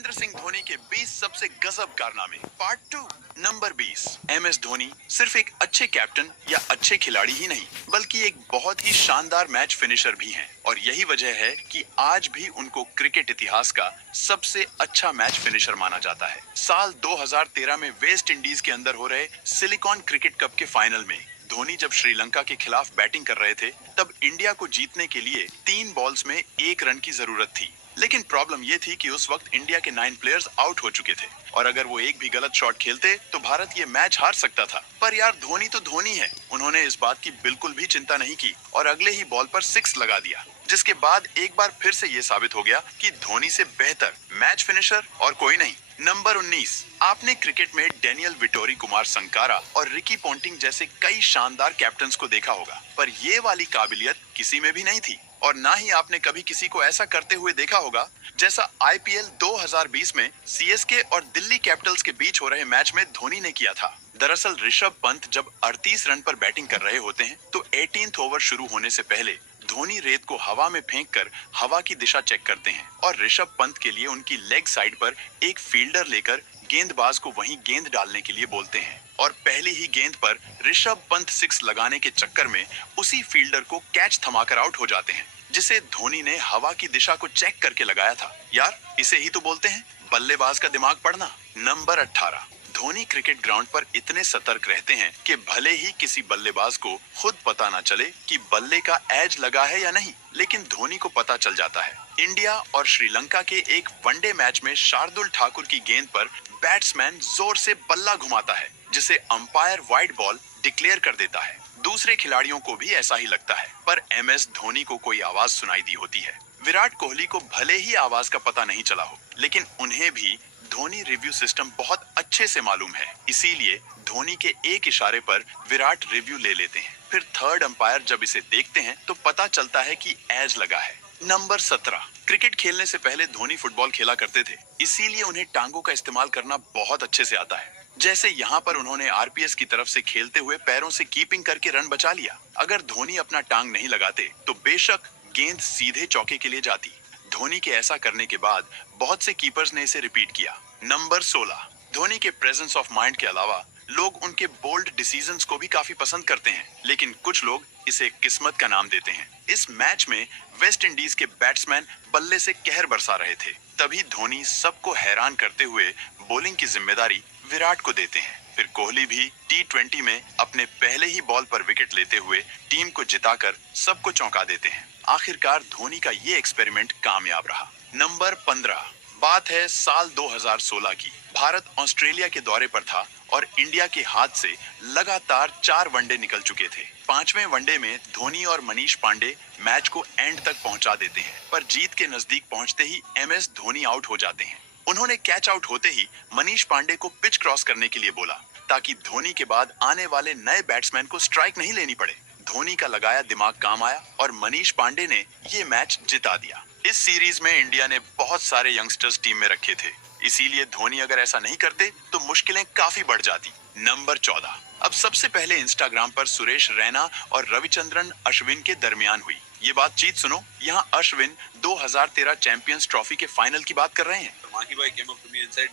महेंद्र सिंह धोनी के 20 सबसे गजब कारनामे पार्ट 2। नंबर 20। एमएस धोनी सिर्फ एक अच्छे कैप्टन या अच्छे खिलाड़ी ही नहीं बल्कि एक बहुत ही शानदार मैच फिनिशर भी हैं और यही वजह है कि आज भी उनको क्रिकेट इतिहास का सबसे अच्छा मैच फिनिशर माना जाता है। साल 2013 में वेस्ट इंडीज के अंदर हो रहे सिलिकॉन क्रिकेट कप के फाइनल में धोनी जब श्रीलंका के खिलाफ बैटिंग कर रहे थे तब इंडिया को जीतने के लिए 3 बॉल्स में 1 रन की जरूरत थी। लेकिन प्रॉब्लम ये थी कि उस वक्त इंडिया के 9 प्लेयर्स आउट हो चुके थे और अगर वो एक भी गलत शॉट खेलते तो भारत ये मैच हार सकता था। पर यार धोनी तो धोनी है, उन्होंने इस बात की बिल्कुल भी चिंता नहीं की और अगले ही बॉल पर 6 लगा दिया, जिसके बाद एक बार फिर से ये साबित हो गया कि धोनी से बेहतर मैच फिनिशर और कोई नहीं। नंबर 19। आपने क्रिकेट में डेनियल विटोरी, कुमार संकारा और रिकी पोंटिंग जैसे कई शानदार कैप्टन्स को देखा होगा, पर ये वाली काबिलियत किसी में भी नहीं थी और ना ही आपने कभी किसी को ऐसा करते हुए देखा होगा जैसा आईपीएल 2020 में सीएसके और दिल्ली कैपिटल्स के बीच हो रहे मैच में धोनी ने किया था। दरअसल ऋषभ पंत जब 38 रन पर बैटिंग कर रहे होते हैं तो 18th ओवर शुरू होने से पहले धोनी रेत को हवा में फेंककर हवा की दिशा चेक करते हैं और ऋषभ पंत के लिए उनकी लेग साइड पर एक फील्डर लेकर गेंदबाज को वहीं गेंद डालने के लिए बोलते हैं और पहली ही गेंद पर ऋषभ पंत 6 लगाने के चक्कर में उसी फील्डर को कैच थमाकर आउट हो जाते हैं, जिसे धोनी ने हवा की दिशा को चेक करके लगाया था। यार इसे ही तो बोलते हैं बल्लेबाज का दिमाग पढ़ना। नंबर 18। धोनी क्रिकेट ग्राउंड पर इतने सतर्क रहते हैं कि भले ही किसी बल्लेबाज को खुद पता न चले कि बल्ले का एज लगा है या नहीं, लेकिन धोनी को पता चल जाता है। इंडिया और श्रीलंका के एक वनडे मैच में शार्दुल ठाकुर की गेंद पर बैट्समैन जोर से बल्ला घुमाता है, जिसे अंपायर वाइड बॉल डिक्लेयर कर देता है। दूसरे खिलाड़ियों को भी ऐसा ही लगता है, पर एमएस धोनी को कोई आवाज सुनाई दी होती है। विराट कोहली को भले ही आवाज का पता नहीं चला हो, लेकिन उन्हें भी धोनी रिव्यू सिस्टम बहुत अच्छे से मालूम है, इसीलिए धोनी के एक इशारे पर विराट रिव्यू ले लेते हैं। फिर थर्ड अंपायर जब इसे देखते हैं तो पता चलता है कि एज लगा है। नंबर 17। क्रिकेट खेलने से पहले धोनी फुटबॉल खेला करते थे, इसीलिए उन्हें टांगों का इस्तेमाल करना बहुत अच्छे से आता है। जैसे यहाँ पर उन्होंने आरपीएस की तरफ से खेलते हुए पैरों से कीपिंग करके रन बचा लिया। अगर धोनी अपना टांग नहीं लगाते तो बेशक गेंद सीधे चौके के लिए जाती। धोनी के ऐसा करने के बाद बहुत से कीपर्स ने इसे रिपीट किया। नंबर 16। धोनी के प्रेजेंस ऑफ माइंड के अलावा लोग उनके बोल्ड डिसीजंस को भी काफी पसंद करते हैं, लेकिन कुछ लोग इसे किस्मत का नाम देते हैं। इस मैच में वेस्ट इंडीज के बैट्समैन बल्ले से कहर बरसा रहे थे, तभी धोनी सबको हैरान करते हुए बॉलिंग की जिम्मेदारी विराट को देते हैं। फिर कोहली भी टी20 में अपने पहले ही बॉल पर विकेट लेते हुए टीम को जिताकर सबको चौंका देते हैं। आखिरकार धोनी का ये एक्सपेरिमेंट कामयाब रहा। नंबर 15। बात है साल 2016 की। भारत ऑस्ट्रेलिया के दौरे पर था और इंडिया के हाथ से लगातार 4 वनडे निकल चुके थे। 5वें वनडे में धोनी और मनीष पांडे मैच को एंड तक पहुंचा देते हैं, पर जीत के नजदीक पहुंचते ही एमएस धोनी आउट हो जाते हैं। उन्होंने कैच आउट होते ही मनीष पांडे को पिच क्रॉस करने के लिए बोला, ताकि धोनी के बाद आने वाले नए बैट्समैन को स्ट्राइक नहीं लेनी पड़े। धोनी का लगाया दिमाग काम आया और मनीष पांडे ने ये मैच जिता दिया। इस सीरीज में इंडिया ने बहुत सारे यंगस्टर्स टीम में रखे थे, इसीलिए धोनी अगर ऐसा नहीं करते तो मुश्किलें काफी बढ़ जाती। नंबर 14। अब सबसे पहले इंस्टाग्राम पर सुरेश रैना और रविचंद्रन अश्विन के दरमियान हुई ये बातचीत सुनो। यहाँ अश्विन 2013 चैंपियंस ट्रॉफी के फाइनल की बात कर रहे हैं। माही भाई came up to me and said,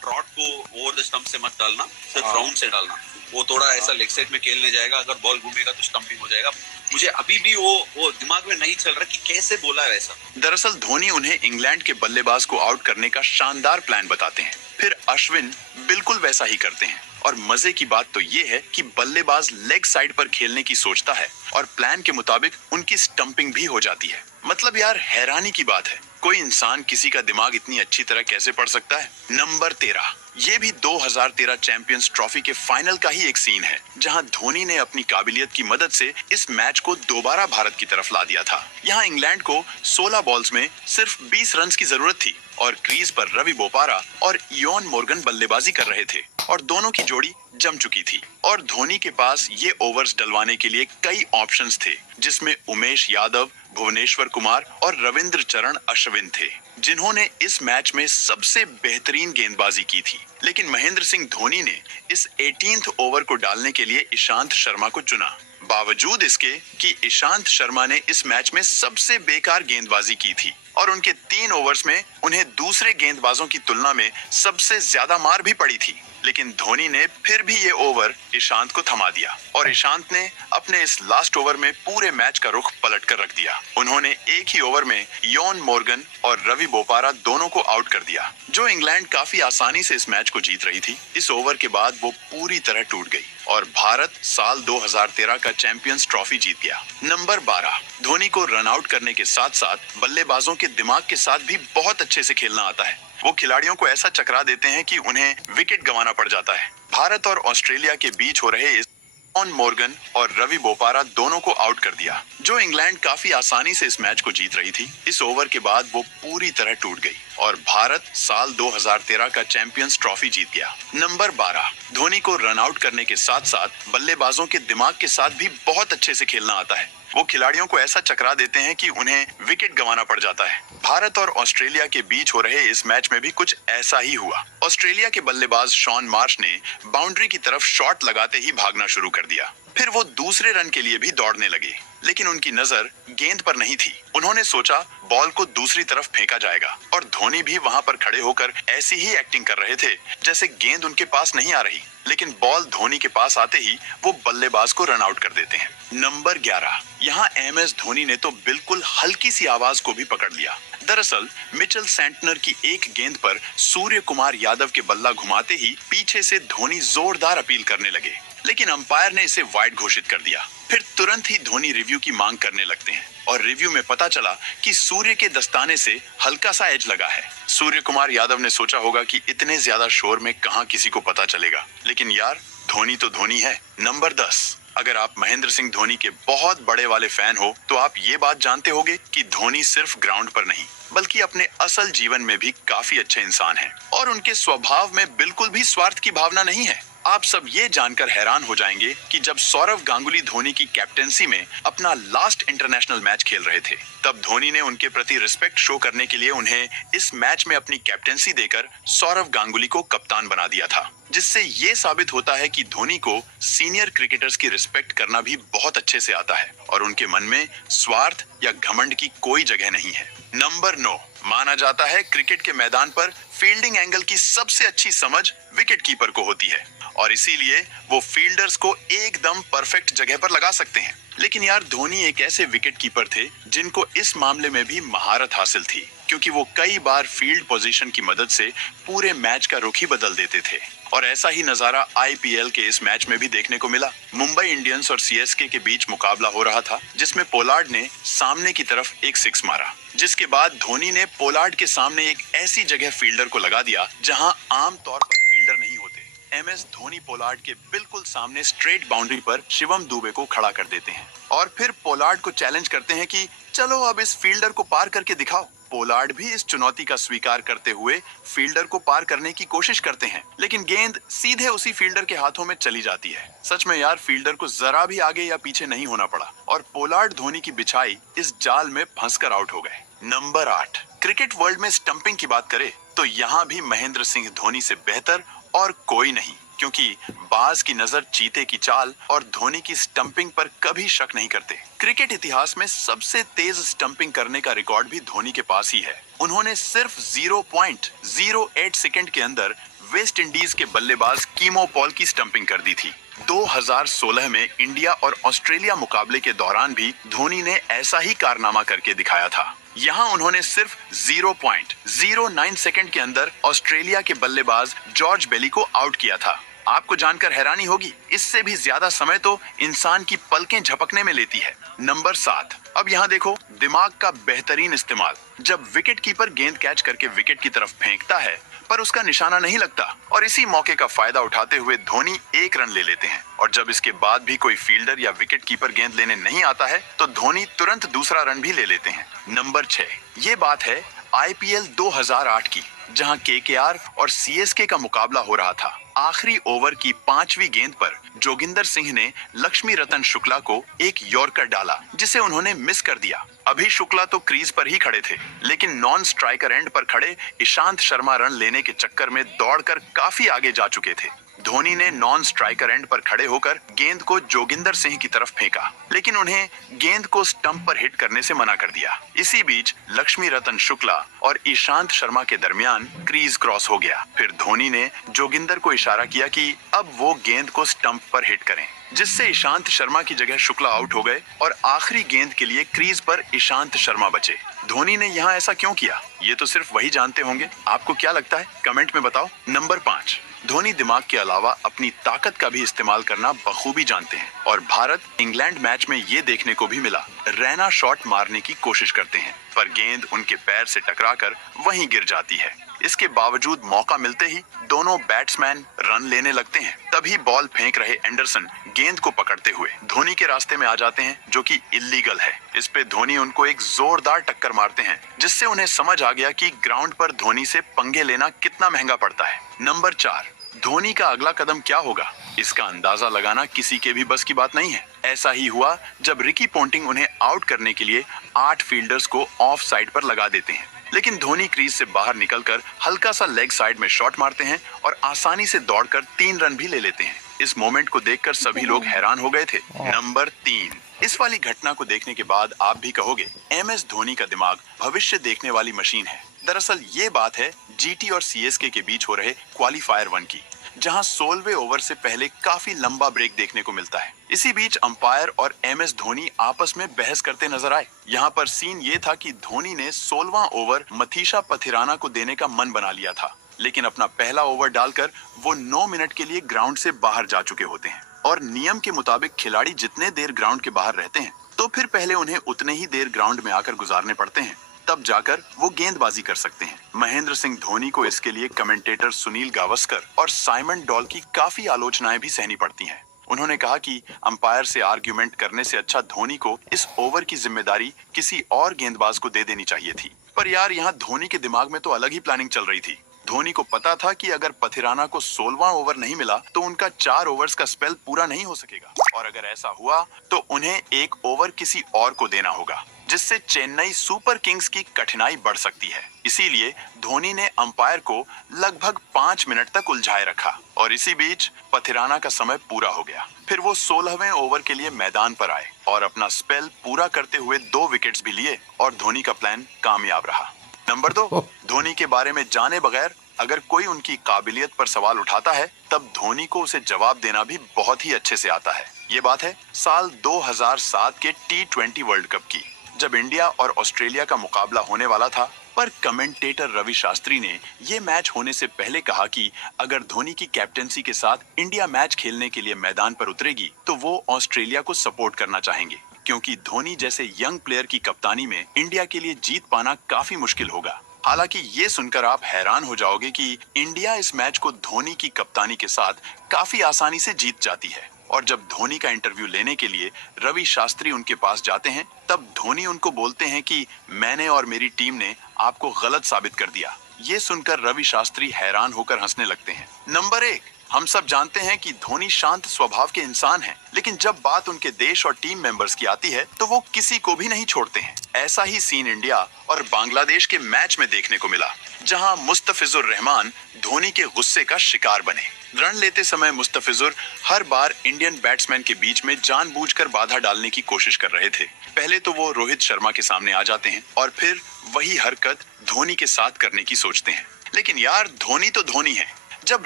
trout को ओवर द स्टंप से मत डालना, सिर्फ राउंड से डालना। वो थोड़ा ऐसा लेग साइड में खेलने जाएगा, अगर बॉल घूमेगा तो स्टंपिंग हो जाएगा। मुझे अभी भी वो दिमाग में नहीं चल रहा कि कैसे बोला है वैसा। दरअसल धोनी उन्हें इंग्लैंड के बल्लेबाज को आउट करने का शानदार प्लान बताते हैं, फिर अश्विन बिल्कुल वैसा ही करते हैं और मजे की बात तो ये है कि बल्लेबाज लेग साइड पर खेलने की सोचता है और प्लान के मुताबिक उनकी स्टंपिंग भी हो जाती है। मतलब यार हैरानी की बात है, कोई इंसान किसी का दिमाग इतनी अच्छी तरह कैसे पढ़ सकता है। नंबर 13। ये भी 2013 चैंपियंस ट्रॉफी के फाइनल का ही एक सीन है, जहां धोनी ने अपनी काबिलियत की मदद से इस मैच को दोबारा भारत की तरफ ला दिया था। यहाँ इंग्लैंड को 16 बॉल्स में सिर्फ 20 रन की जरूरत थी और क्रीज पर रवि बोपारा और इयोन मोर्गन बल्लेबाजी कर रहे थे और दोनों की जोड़ी जम चुकी थी और धोनी के पास ये ओवर्स डलवाने के लिए कई ऑप्शंस थे, जिसमें उमेश यादव, भुवनेश्वर कुमार और रविंद्र चरण अश्विन थे, जिन्होंने इस मैच में सबसे बेहतरीन गेंदबाजी की थी। लेकिन महेंद्र सिंह धोनी ने इस 18th ओवर को डालने के लिए ईशांत शर्मा को चुना। बावजूद इसके कि ईशांत शर्मा ने इस मैच में सबसे बेकार गेंदबाजी की थी और उनके 3 ओवर्स में उन्हें दूसरे गेंदबाजों की तुलना में सबसे ज्यादा मार भी पड़ी थी। लेकिन धोनी ने फिर भी ये ओवर ईशांत को थमा दिया और ईशांत ने अपने इस लास्ट ओवर में पूरे मैच का रुख पलट कर रख दिया। उन्होंने एक ही ओवर में योन मोर्गन और रवि बोपारा दोनों को आउट कर दिया। जो इंग्लैंड काफी आसानी से इस मैच को जीत रही थी, इस ओवर के बाद वो पूरी तरह टूट गई और भारत साल 2013 का चैंपियंस ट्रॉफी जीत गया। नंबर 12, धोनी को रन आउट करने के साथ साथ बल्लेबाजों के दिमाग के साथ भी बहुत अच्छे से खेलना आता है। वो खिलाड़ियों को ऐसा चकरा देते हैं कि उन्हें विकेट गंवाना पड़ जाता है। भारत और ऑस्ट्रेलिया के बीच हो रहे इस योन मोर्गन और रवि बोपारा दोनों को आउट कर दिया। जो इंग्लैंड काफी आसानी से इस मैच को जीत रही थी, इस ओवर के बाद वो पूरी तरह टूट गई और भारत साल 2013 का चैंपियंस ट्रॉफी जीत गया। नंबर 12, धोनी को रन आउट करने के साथ साथ बल्लेबाजों के दिमाग के साथ भी बहुत अच्छे से खेलना आता है। वो खिलाड़ियों को ऐसा चकरा देते हैं कि उन्हें विकेट गंवाना पड़ जाता है। भारत और ऑस्ट्रेलिया के बीच हो रहे इस मैच में भी कुछ ऐसा ही हुआ। ऑस्ट्रेलिया के बल्लेबाज शॉन मार्श ने बाउंड्री की तरफ शॉट लगाते ही भागना शुरू कर दिया। फिर वो दूसरे रन के लिए भी दौड़ने लगे, लेकिन उनकी नजर गेंद पर नहीं थी। उन्होंने सोचा बॉल को दूसरी तरफ फेंका जाएगा और धोनी भी वहां पर खड़े होकर ऐसी ही एक्टिंग कर रहे थे जैसे गेंद उनके पास नहीं आ रही। लेकिन बॉल धोनी के पास आते ही वो बल्लेबाज को रन आउट कर देते हैं। नंबर 11, यहाँ MS धोनी ने तो बिल्कुल हल्की सी आवाज को भी पकड़ लिया। दरअसल मिचेल सेंटनर की एक गेंद पर सूर्य कुमार यादव के बल्ला घुमाते ही पीछे से धोनी जोरदार अपील करने लगे, लेकिन अंपायर ने इसे वाइड घोषित कर दिया। फिर तुरंत ही धोनी रिव्यू की मांग करने लगते हैं और रिव्यू में पता चला कि सूर्य के दस्ताने से हल्का सा एज लगा है। सूर्य कुमार यादव ने सोचा होगा कि इतने ज्यादा शोर में कहां किसी को पता चलेगा, लेकिन यार धोनी तो धोनी है। नंबर 10, अगर आप महेंद्र सिंह धोनी के बहुत बड़े वाले फैन हो तो आप ये बात जानते होंगे कि धोनी सिर्फ ग्राउंड पर नहीं बल्कि अपने असल जीवन में भी काफी अच्छे इंसान हैं और उनके स्वभाव में बिल्कुल भी स्वार्थ की भावना नहीं है। आप सब ये जानकर हैरान हो जाएंगे कि जब सौरव गांगुली धोनी की कैप्टेंसी में अपना लास्ट इंटरनेशनल मैच खेल रहे थे, तब धोनी ने उनके प्रति रिस्पेक्ट शो करने के लिए उन्हें इस मैच में अपनी कैप्टेंसी देकर सौरव गांगुली को कप्तान बना दिया था, जिससे ये साबित होता है कि धोनी को सीनियर क्रिकेटर्स की रिस्पेक्ट करना भी बहुत अच्छे से आता है और उनके मन में स्वार्थ या घमंड की कोई जगह नहीं है। नंबर 9, माना जाता है क्रिकेट के मैदान पर फील्डिंग एंगल की सबसे अच्छी समझ विकेट कीपर को होती है और इसीलिए वो फील्डर्स को एकदम परफेक्ट जगह पर लगा सकते हैं। लेकिन यार धोनी एक ऐसे विकेट कीपर थे जिनको इस मामले में भी महारत हासिल थी, क्योंकि वो कई बार फील्ड पोजीशन की मदद से पूरे मैच का रुख ही बदल देते थे और ऐसा ही नजारा IPL के इस मैच में भी देखने को मिला। मुंबई इंडियंस और CSK के बीच मुकाबला हो रहा था, जिसमें पोलार्ड ने सामने की तरफ एक 6 मारा, जिसके बाद धोनी ने पोलार्ड के सामने एक ऐसी जगह फील्डर को लगा दिया जहां आम तौर पर फील्डर नहीं होते। MS धोनी पोलार्ड के बिल्कुल सामने स्ट्रेट बाउंड्री पर शिवम दुबे को खड़ा कर देते हैं और फिर पोलार्ड को चैलेंज करते हैं कि चलो अब इस फील्डर को पार करके दिखाओ। पोलार्ड भी इस चुनौती का स्वीकार करते हुए फील्डर को पार करने की कोशिश करते हैं, लेकिन गेंद सीधे उसी फील्डर के हाथों में चली जाती है। सच में यार फील्डर को जरा भी आगे या पीछे नहीं होना पड़ा और पोलार्ड धोनी की बिछाई इस जाल में फंसकर आउट हो गए। नंबर 8, क्रिकेट वर्ल्ड में स्टंपिंग की बात करें तो यहाँ भी महेंद्र सिंह धोनी से बेहतर और कोई नहीं, क्योंकि बाज की नजर चीते की चाल और धोनी की स्टंपिंग पर कभी शक नहीं करते। क्रिकेट इतिहास में सबसे तेज स्टंपिंग करने का रिकॉर्ड भी धोनी के पास ही है। उन्होंने सिर्फ 0.08 सेकंड के अंदर वेस्ट इंडीज के बल्लेबाज कीमो पॉल की स्टंपिंग कर दी थी। 2016 में इंडिया और ऑस्ट्रेलिया मुकाबले के दौरान भी धोनी ने ऐसा ही कारनामा करके दिखाया था। यहाँ उन्होंने सिर्फ 0.09 सेकंड के अंदर ऑस्ट्रेलिया के बल्लेबाज जॉर्ज बेली को आउट किया था। आपको जानकर हैरानी होगी, इससे भी ज्यादा समय तो इंसान की पलकें झपकने में लेती है। नंबर 7, अब यहाँ देखो दिमाग का बेहतरीन इस्तेमाल। जब विकेट कीपर गेंद कैच करके विकेट की तरफ फेंकता है पर उसका निशाना नहीं लगता और इसी मौके का फायदा उठाते हुए धोनी 1 रन ले लेते हैं और जब इसके बाद भी कोई फील्डर या विकेट कीपर गेंद लेने नहीं आता है तो धोनी तुरंत दूसरा रन भी ले लेते हैं। नंबर 6, ये बात है IPL 2008 की, जहां KKR और CSK का मुकाबला हो रहा था। आखिरी ओवर की 5वीं गेंद पर जोगिंदर सिंह ने लक्ष्मी रतन शुक्ला को एक यॉर्कर डाला, जिसे उन्होंने मिस कर दिया। अभी शुक्ला तो क्रीज पर ही खड़े थे, लेकिन नॉन स्ट्राइकर एंड पर खड़े ईशांत शर्मा रन लेने के चक्कर में दौड़कर काफी आगे जा चुके थे। धोनी ने नॉन स्ट्राइकर एंड पर खड़े होकर गेंद को जोगिंदर सिंह की तरफ फेंका, लेकिन उन्हें गेंद को स्टंप पर हिट करने से मना कर दिया। इसी बीच लक्ष्मी रतन शुक्ला और ईशांत शर्मा के दरमियान क्रीज क्रॉस हो गया। फिर धोनी ने जोगिंदर को इशारा किया कि अब वो गेंद को स्टंप पर हिट करें, जिससे ईशांत शर्मा की जगह शुक्ला आउट हो गए और आखिरी गेंद के लिए क्रीज पर ईशांत शर्मा बचे। धोनी ने यहाँ ऐसा क्यों किया, ये तो सिर्फ वही जानते होंगे। आपको क्या लगता है, कमेंट में बताओ। नंबर 5, धोनी दिमाग के अलावा अपनी ताकत का भी इस्तेमाल करना बखूबी जानते हैं और भारत इंग्लैंड मैच में ये देखने को भी मिला। रैना शॉट मारने की कोशिश करते हैं पर गेंद उनके पैर से टकराकर वहीं गिर जाती है। इसके बावजूद मौका मिलते ही दोनों बैट्समैन रन लेने लगते हैं। तभी बॉल फेंक रहे एंडरसन गेंद को पकड़ते हुए धोनी के रास्ते में आ जाते हैं, जो कि इल्लीगल है। इस पे धोनी उनको एक जोरदार टक्कर मारते हैं, जिससे उन्हें समझ आ गया कि ग्राउंड पर धोनी से पंगे लेना कितना महंगा पड़ता है। नंबर 4, धोनी का अगला कदम क्या होगा, इसका अंदाजा लगाना किसी के भी बस की बात नहीं है। ऐसा ही हुआ जब रिकी पोंटिंग उन्हें आउट करने के लिए 8 फील्डर्स को ऑफ साइड पर लगा देते हैं, लेकिन धोनी क्रीज से बाहर निकलकर हल्का सा लेग साइड में शॉट मारते हैं और आसानी से दौड़कर 3 रन भी ले लेते हैं। इस मोमेंट को देखकर सभी लोग हैरान हो गए थे। नंबर 3, इस वाली घटना को देखने के बाद आप भी कहोगे MS धोनी का दिमाग भविष्य देखने वाली मशीन है। दरअसल ये बात है GT और CSK के बीच हो रहे क्वालीफायर 1 की, जहां 16वें ओवर से पहले काफी लंबा ब्रेक देखने को मिलता है। इसी बीच अंपायर और MS धोनी आपस में बहस करते नजर आए। यहाँ पर सीन ये था कि धोनी ने 16वां ओवर मथीशा पथिराना को देने का मन बना लिया था, लेकिन अपना पहला ओवर डालकर वो 9 मिनट के लिए ग्राउंड से बाहर जा चुके होते हैं और नियम के मुताबिक खिलाड़ी जितने देर ग्राउंड के बाहर रहते हैं तो फिर पहले उन्हें उतने ही देर ग्राउंड में आकर गुजारने पड़ते हैं, तब जाकर वो गेंदबाजी कर सकते हैं। महेंद्र सिंह धोनी को इसके लिए कमेंटेटर सुनील गावस्कर और साइमन डॉल की काफी आलोचनाएं भी सहनी पड़ती हैं। उन्होंने कहा कि अंपायर से आर्ग्यूमेंट करने से अच्छा धोनी को इस ओवर की जिम्मेदारी किसी और गेंदबाज को दे देनी चाहिए थी। पर यार, यहाँ धोनी के दिमाग में तो अलग ही प्लानिंग चल रही थी। धोनी को पता था कि अगर पथिराना को 16वां ओवर नहीं मिला तो उनका 4 ओवर्स का स्पेल पूरा नहीं हो सकेगा, और अगर ऐसा हुआ तो उन्हें 1 ओवर किसी और को देना होगा, जिससे चेन्नई सुपर किंग्स की कठिनाई बढ़ सकती है। इसीलिए धोनी ने अंपायर को लगभग 5 मिनट तक उलझाए रखा और इसी बीच पथिराना का समय पूरा हो गया। फिर वो 16वें ओवर के लिए मैदान पर आए और अपना स्पेल पूरा करते हुए 2 विकेट्स भी लिए और धोनी का प्लान कामयाब रहा। नंबर 2, धोनी के बारे में जाने बगैर अगर कोई उनकी काबिलियत पर सवाल उठाता है तब धोनी को उसे जवाब देना भी बहुत ही अच्छे से आता है। ये बात है साल 2007 के T20 वर्ल्ड कप की, जब इंडिया और ऑस्ट्रेलिया का मुकाबला होने वाला था। पर कमेंटेटर रवि शास्त्री ने ये मैच होने से पहले कहा कि अगर धोनी की कैप्टेंसी के साथ इंडिया मैच खेलने के लिए मैदान पर उतरेगी तो वो ऑस्ट्रेलिया को सपोर्ट करना चाहेंगे, क्योंकि धोनी जैसे यंग प्लेयर की कप्तानी में इंडिया के लिए जीत पाना काफी मुश्किल होगा। हालांकि ये सुनकर आप हैरान हो जाओगे कि इंडिया इस मैच को धोनी की कप्तानी के साथ काफी आसानी से जीत जाती है। और जब धोनी का इंटरव्यू लेने के लिए रवि शास्त्री उनके पास जाते हैं तब धोनी उनको बोलते हैं कि मैंने और मेरी टीम ने आपको गलत साबित कर दिया। ये सुनकर रवि शास्त्री हैरान होकर हंसने लगते हैं। नंबर 1, हम सब जानते हैं कि धोनी शांत स्वभाव के इंसान हैं, लेकिन जब बात उनके देश और टीम मेंबर्स की आती है तो वो किसी को भी नहीं छोड़ते हैं। ऐसा ही सीन इंडिया और बांग्लादेश के मैच में देखने को मिला, जहां मुस्तफिजुर रहमान धोनी के गुस्से का शिकार बने। रन लेते समय मुस्तफिजुर हर बार इंडियन बैट्समैन के बीच में जानबूझकर बाधा डालने की कोशिश कर रहे थे। पहले तो वो रोहित शर्मा के सामने आ जाते हैं और फिर वही हरकत धोनी के साथ करने की सोचते हैं। लेकिन यार, धोनी तो धोनी है। जब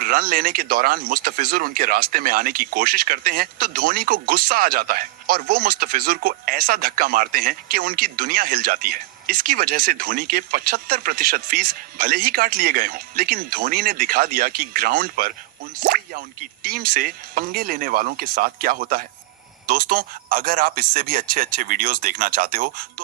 रन लेने के दौरान मुस्तफिजुर उनके रास्ते में आने की कोशिश करते हैं तो धोनी को गुस्सा आ जाता है और वो मुस्तफिजुर को ऐसा धक्का मारते हैं कि उनकी दुनिया हिल जाती है। इसकी वजह से धोनी के 75% फीस भले ही काट लिए गए हों, लेकिन धोनी ने दिखा दिया कि ग्राउंड पर उनसे या उनकी टीम से पंगे लेने वालों के साथ क्या होता है। दोस्तों, अगर आप इससे भी अच्छे वीडियोस देखना चाहते हो तो